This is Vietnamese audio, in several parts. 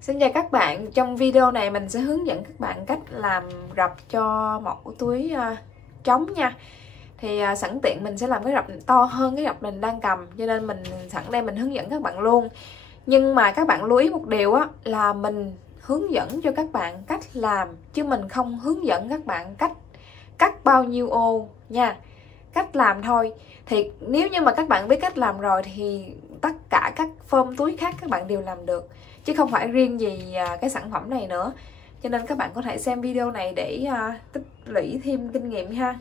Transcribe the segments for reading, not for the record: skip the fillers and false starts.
Xin chào các bạn, trong video này mình sẽ hướng dẫn các bạn cách làm rập cho mẫu túi trống nha. Thì sẵn tiện mình sẽ làm cái rập to hơn cái rập mình đang cầm, cho nên mình sẵn đây mình hướng dẫn các bạn luôn. Nhưng mà các bạn lưu ý một điều á, là mình hướng dẫn cho các bạn cách làm, chứ mình không hướng dẫn các bạn cách cắt bao nhiêu ô nha. Cách làm thôi. Thì nếu như mà các bạn biết cách làm rồi thì tất cả các form túi khác các bạn đều làm được, chứ không phải riêng gì cái sản phẩm này nữa. Cho nên các bạn có thể xem video này để tích lũy thêm kinh nghiệm ha.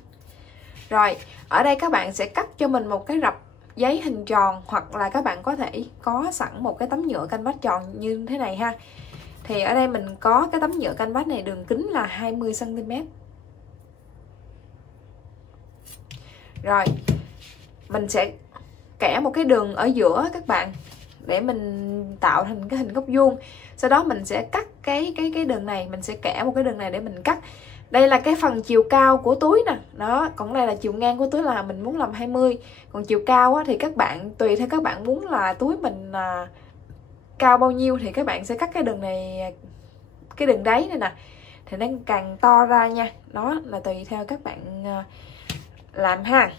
Rồi, ở đây các bạn sẽ cắt cho mình một cái rập giấy hình tròn, hoặc là các bạn có thể có sẵn một cái tấm nhựa canvas tròn như thế này ha. Thì ở đây mình có cái tấm nhựa canvas này, đường kính là 20 cm. Rồi, mình sẽ kẻ một cái đường ở giữa các bạn, để mình tạo thành cái hình góc vuông. Sau đó mình sẽ cắt cái đường này, mình sẽ kẻ một cái đường này để mình cắt. Đây là cái phần chiều cao của túi nè, đó, còn đây là chiều ngang của túi là mình muốn làm 20. Còn chiều cao á, thì các bạn tùy theo các bạn muốn là túi mình cao bao nhiêu thì các bạn sẽ cắt cái đường này, cái đường đáy này nè, thì nó càng to ra nha. Đó là tùy theo các bạn làm ha.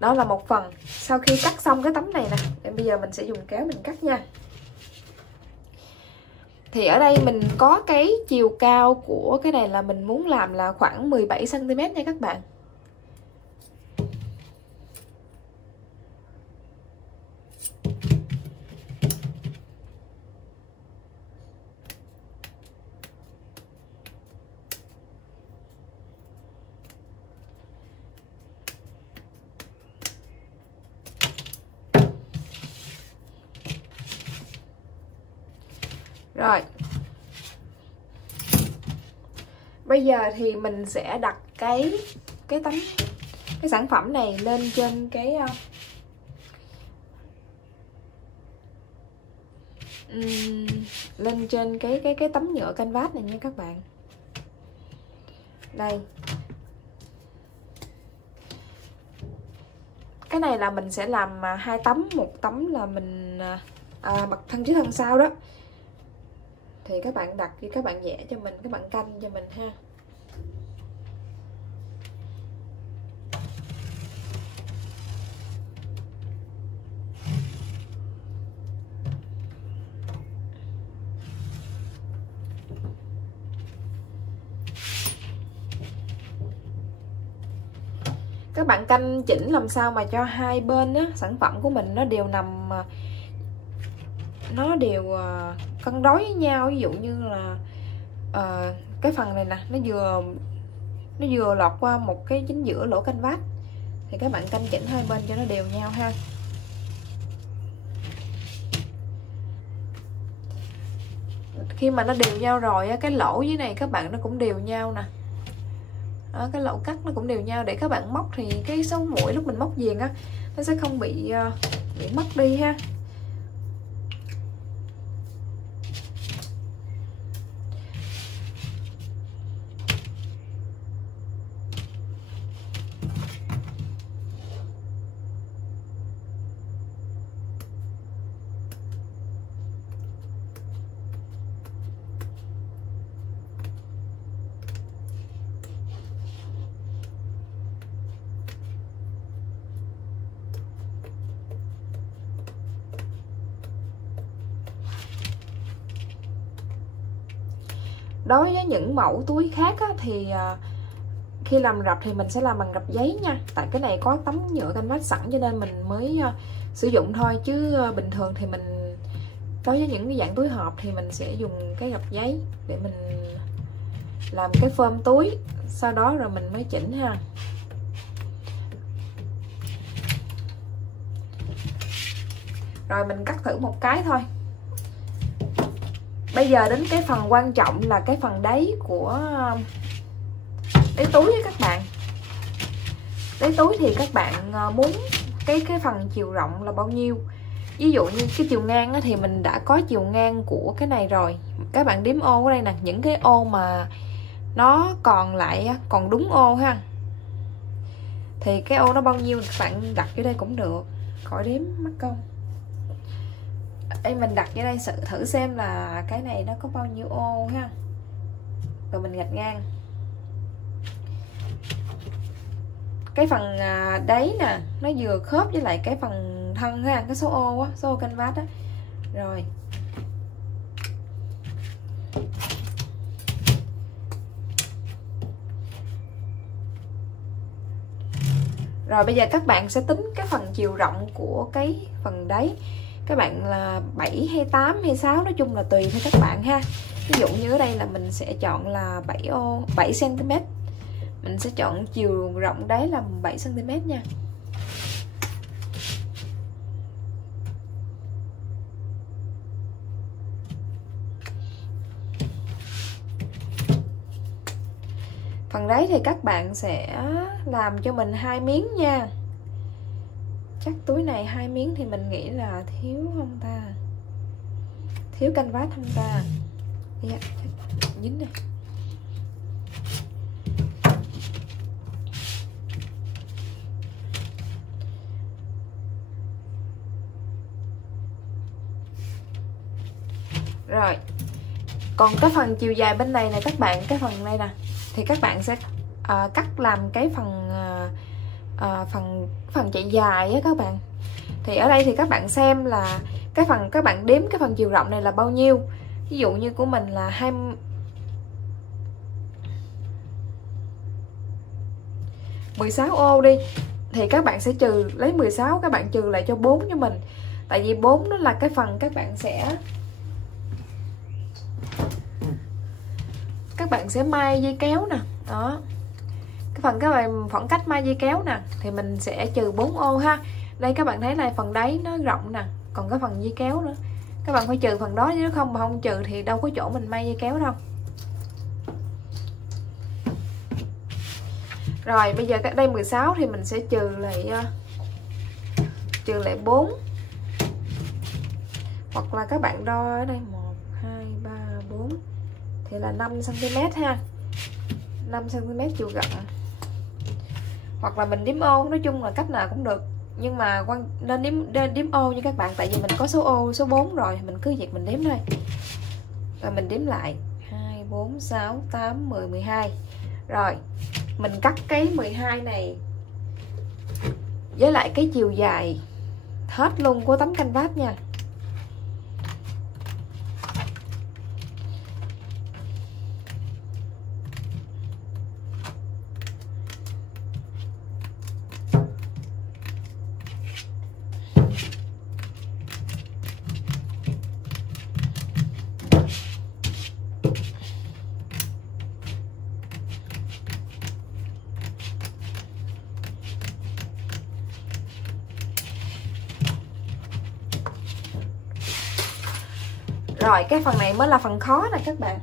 Đó là một phần. Sau khi cắt xong cái tấm này nè, thì bây giờ mình sẽ dùng kéo mình cắt nha. Thì ở đây mình có cái chiều cao của cái này là mình muốn làm là khoảng 17 cm nha các bạn. Rồi, bây giờ thì mình sẽ đặt cái sản phẩm này lên trên cái cái tấm nhựa canvas này nha các bạn. Đây, cái này là mình sẽ làm 2 tấm, một tấm là mình mặt thân trước thân sau đó. Thì các bạn đặt thì các bạn vẽ cho mình, các bạn canh cho mình ha. Các bạn canh chỉnh làm sao mà cho hai bên á, sản phẩm của mình nó đều nằm, nó đều cân đối với nhau. Ví dụ như là cái phần này nè, nó vừa lọt qua một cái chính giữa lỗ canvas, thì các bạn canh chỉnh hai bên cho nó đều nhau ha. Khi mà nó đều nhau rồi á, cái lỗ dưới này các bạn nó cũng đều nhau nè. Đó, cái lỗ cắt nó cũng đều nhau, để các bạn móc thì cái số mũi lúc mình móc viền á, nó sẽ không bị mất đi ha. Đối với những mẫu túi khác á, thì khi làm rập thì mình sẽ làm bằng rập giấy nha. Tại cái này có tấm nhựa canvas sẵn cho nên mình mới sử dụng thôi. Chứ bình thường thì mình, đối với những cái dạng túi hộp thì mình sẽ dùng cái rập giấy để mình làm cái form túi. Sau đó rồi mình mới chỉnh ha. Rồi mình cắt thử một cái thôi. Bây giờ đến cái phần quan trọng là cái phần đáy của đáy túi với các bạn. Đáy túi thì các bạn muốn cái phần chiều rộng là bao nhiêu. Ví dụ như cái chiều ngang thì mình đã có chiều ngang của cái này rồi. Các bạn đếm ô ở đây nè, những cái ô mà nó còn lại, còn đúng ô ha, thì cái ô nó bao nhiêu các bạn đặt vô đây cũng được, khỏi đếm mất công. Đây mình đặt ở đây thử xem là cái này nó có bao nhiêu ô ha, rồi mình gạch ngang cái phần đáy nè, nó vừa khớp với lại cái phần thân ha, cái số ô á, số ô canvas á. Rồi rồi bây giờ các bạn sẽ tính cái phần chiều rộng của cái phần đáy. Các bạn là 7 hay 8 hay 6, nói chung là tùy theo các bạn ha. Ví dụ như ở đây là mình sẽ chọn là 7 cm. Mình sẽ chọn chiều rộng đáy là 7 cm nha. Phần đáy thì các bạn sẽ làm cho mình 2 miếng nha. Chắc túi này 2 miếng thì mình nghĩ là thiếu không ta? Thiếu canvas không ta? Dạ, dính này. Rồi. Còn cái phần chiều dài bên này này các bạn, cái phần này nè thì các bạn sẽ cắt làm cái phần chạy dài á các bạn. Thì ở đây thì các bạn xem là cái phần các bạn đếm cái phần chiều rộng này là bao nhiêu. Ví dụ như của mình là 16 ô đi, thì các bạn sẽ trừ lấy 16, các bạn trừ lại cho 4 cho mình. Tại vì 4 nó là cái phần các bạn sẽ may dây kéo nè. Đó. Cái phần khoảng cách may dây kéo nè thì mình sẽ trừ 4 ô ha. Đây các bạn thấy là phần đáy nó rộng nè, còn cái phần dây kéo nữa các bạn phải trừ phần đó, chứ không mà không trừ thì đâu có chỗ mình may dây kéo đâu. Rồi bây giờ đây 16 thì mình sẽ trừ lại 4, hoặc là các bạn đo ở đây 1 2 3 4 thì là 5 cm ha, 5 cm chiều rộng. Hoặc là mình đếm ô, nói chung là cách nào cũng được, nhưng mà nên đếm ô nha các bạn, tại vì mình có số ô số 4 rồi, mình cứ việc mình đếm thôi. Rồi mình đếm lại 2 4 6 8 10 12. Rồi mình cắt cái 12 này với lại cái chiều dài hết luôn của tấm canvas nha. Rồi cái phần này mới là phần khó nè các bạn.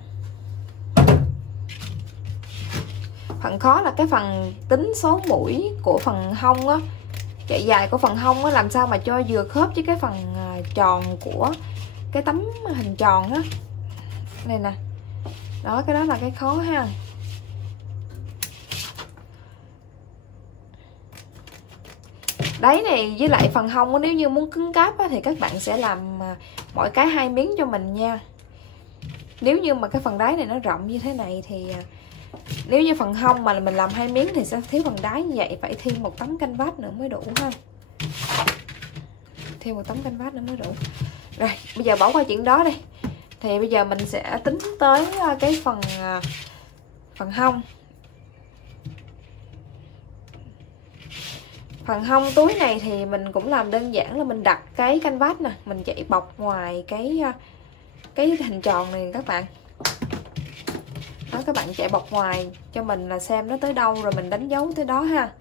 Phần khó là cái phần tính số mũi của phần hông á, chạy dài của phần hông á, làm sao mà cho vừa khớp với cái phần tròn của cái tấm hình tròn á. Này nè. Đó, cái đó là cái khó ha. Đáy này với lại phần hông á, nếu như muốn cứng cáp á, thì các bạn sẽ làm mỗi cái 2 miếng cho mình nha. Nếu như mà cái phần đáy này nó rộng như thế này thì nếu như phần hông mà mình làm 2 miếng thì sẽ thiếu phần đáy, như vậy phải thêm một tấm canvas nữa mới đủ ha. Thêm một tấm canvas nữa mới đủ. Rồi bây giờ bỏ qua chuyện đó đi. Thì bây giờ mình sẽ tính tới cái phần hông. Phần hông túi này thì mình cũng làm đơn giản là mình đặt cái canvas nè, mình chạy bọc ngoài cái hình tròn này các bạn. Đó, các bạn chạy bọc ngoài cho mình là xem nó tới đâu rồi mình đánh dấu tới đó ha.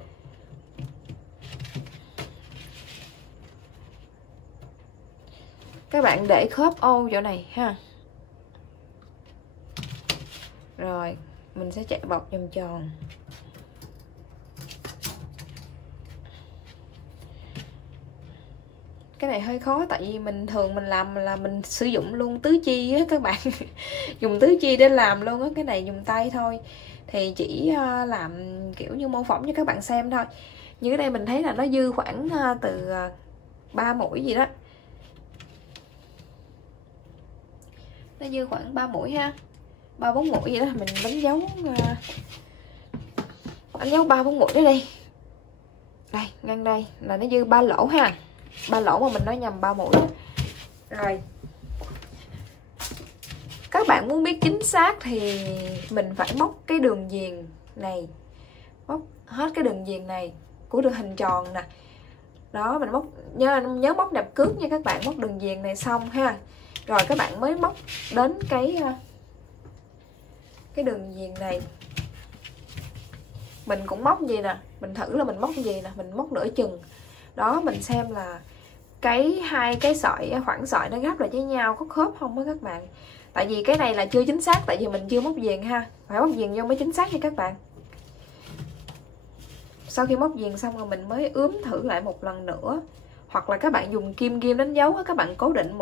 Các bạn để khớp ô chỗ này ha. Rồi mình sẽ chạy bọc vòng tròn. Cái này hơi khó, tại vì mình thường mình làm là mình sử dụng luôn tứ chi á các bạn. Dùng tứ chi để làm luôn á, cái này dùng tay thôi. Thì chỉ làm kiểu như mô phỏng cho các bạn xem thôi. Như cái đây mình thấy là nó dư khoảng từ 3 mũi gì đó. nó dư khoảng 3 mũi ha, 3-4 mũi vậy đó, mình đánh dấu 3-4 mũi đó đi. Đây, ngang đây là nó dư 3 lỗ ha, 3 lỗ mà mình nói nhầm 3 mũi. Rồi các bạn muốn biết chính xác thì mình phải móc cái đường viền này, móc hết cái đường viền này của đường hình tròn nè. Đó, mình móc nhớ móc đạp cước nha các bạn, móc đường viền này xong ha. Rồi các bạn mới móc đến cái đường viền này. Mình cũng móc gì nè, mình thử là mình móc gì nè, mình móc nửa chừng. Đó, mình xem là hai cái sợi, khoảng sợi nó gáp lại với nhau có khớp không á các bạn. Tại vì cái này là chưa chính xác, tại vì mình chưa móc viền ha, phải móc viền vô mới chính xác nha các bạn. Sau khi móc viền xong rồi mình mới ướm thử lại một lần nữa, hoặc là các bạn dùng kim ghim đánh dấu, các bạn cố định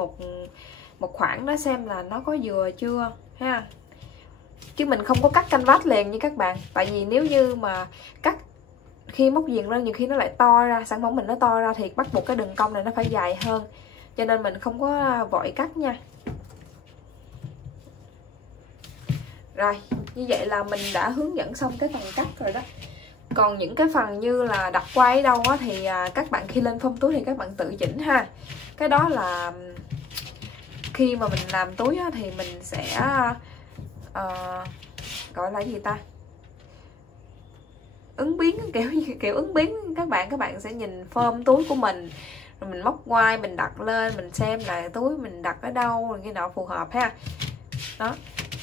một khoảng đó xem là nó có vừa chưa ha. Chứ mình không có cắt canvas liền như các bạn, tại vì nếu như mà cắt khi móc viền lên nhiều khi nó lại to ra, sản phẩm mình nó to ra thì bắt buộc cái đường cong này nó phải dài hơn, cho nên mình không có vội cắt nha. Rồi, như vậy là mình đã hướng dẫn xong cái phần cắt rồi đó. Còn những cái phần như là đặt quai ở đâu á, thì các bạn khi lên form túi thì các bạn tự chỉnh ha. Cái đó là khi mà mình làm túi á, thì mình sẽ gọi là gì ta, ứng biến, kiểu ứng biến các bạn sẽ nhìn form túi của mình, rồi mình móc quai mình đặt lên, mình xem là túi mình đặt ở đâu rồi cái nào phù hợp ha. Đó,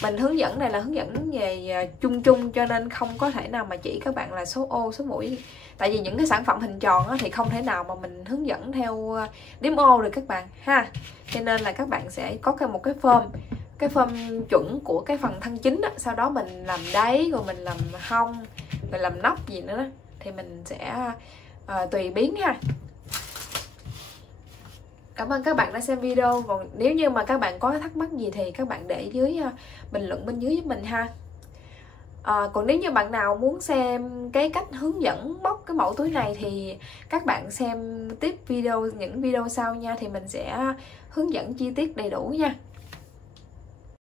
mình hướng dẫn này là hướng dẫn về chung chung, cho nên không có thể nào mà chỉ các bạn là số ô số mũi, tại vì những cái sản phẩm hình tròn đó thì không thể nào mà mình hướng dẫn theo đếm ô được các bạn ha. Cho nên là các bạn sẽ có một cái form chuẩn của cái phần thân chính đó. Sau đó mình làm đáy, rồi mình làm hông, rồi làm nóc gì nữa đó, thì mình sẽ tùy biến ha. Cảm ơn các bạn đã xem video. Còn nếu như mà các bạn có thắc mắc gì thì các bạn để dưới bình luận bên dưới giúp mình ha. Còn nếu như bạn nào muốn xem cái cách hướng dẫn móc cái mẫu túi này thì các bạn xem tiếp những video sau nha, thì mình sẽ hướng dẫn chi tiết đầy đủ nha.